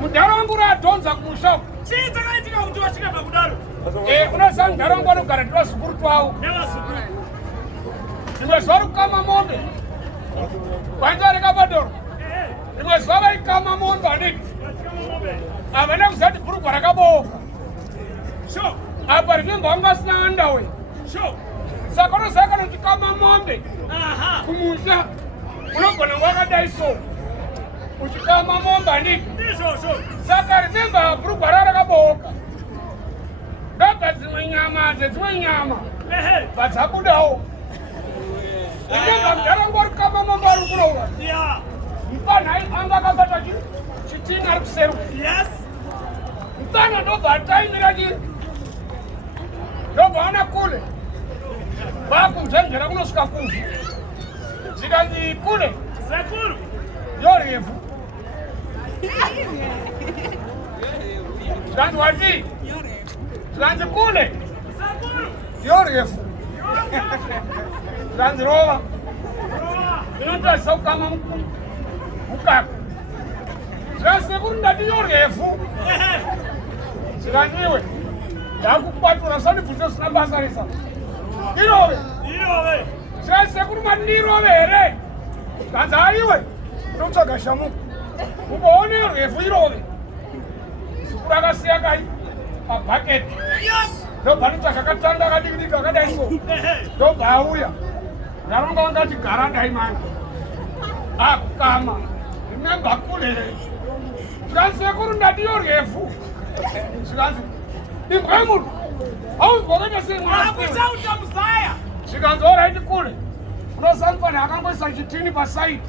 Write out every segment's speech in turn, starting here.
Mudarangu radhonza kumusha. Chii chakaitika kuti wasvika pakudaro? Unoziva mudarangu vanogara ndivazukuru twavo. Nevazukuru. Rimwe zuva rikukama mombe. Vaindarika padoro. Rimwe zuva vaikama mombe adiki. Havana kuziva kuti bhurugwa rakabooka. Apa richinzi vanga vasina underwear. Saka unoziva kana uchikama mombe kumusha unogona wakadai so. Uchikama mombe adiki. Saka richinzi bhurugwa rakabooka. Ndabva dzimwe nyama vadzabudawo. Ndinenge mudarangu ari kukama mombe ari kurova. Mupana anga akabata chitini ari kuseruka. Mupana ndobva ataimira chii. Ndobva ana kule. Vakunzvenzvera kunosvika kuvhu. Zvikanzi kule. Sekuru. Yorefu. Zvikanzi wati. Zvikanzi kule. Sekuru. Yorefu. Zvikanzi rova. Zvinotarisa kukama mukaka. Zvikanzi sekuru ndati yorefu. Zvikanzi iwe. Ndakukwatura sandibvunza usina basa resa. Irove. Zvikanzi sekuru mati ndirove here. Zvikanzi aiwe. Ndokutsvaga shamuka. Uboone yorefu irove. Sekuru akasiya kai pabhaketi. Ndobva nditsvaga katanda kadiki kakadai so. Ndobva auya. Ndaronga wangati gara dai mani. Akukama. Remember kule. Zvikanzi sekuru ndati yorefu. Zvikanzi imbwa munhu. Hauzvakaita semwana. Zvikanzi oraiti kule. Unosanfana akangoisa chitini pasaidi.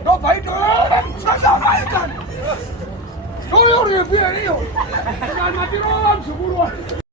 Ndobva aiti yorefu here iyo. Zvikanzi matirova muzukuru wacho.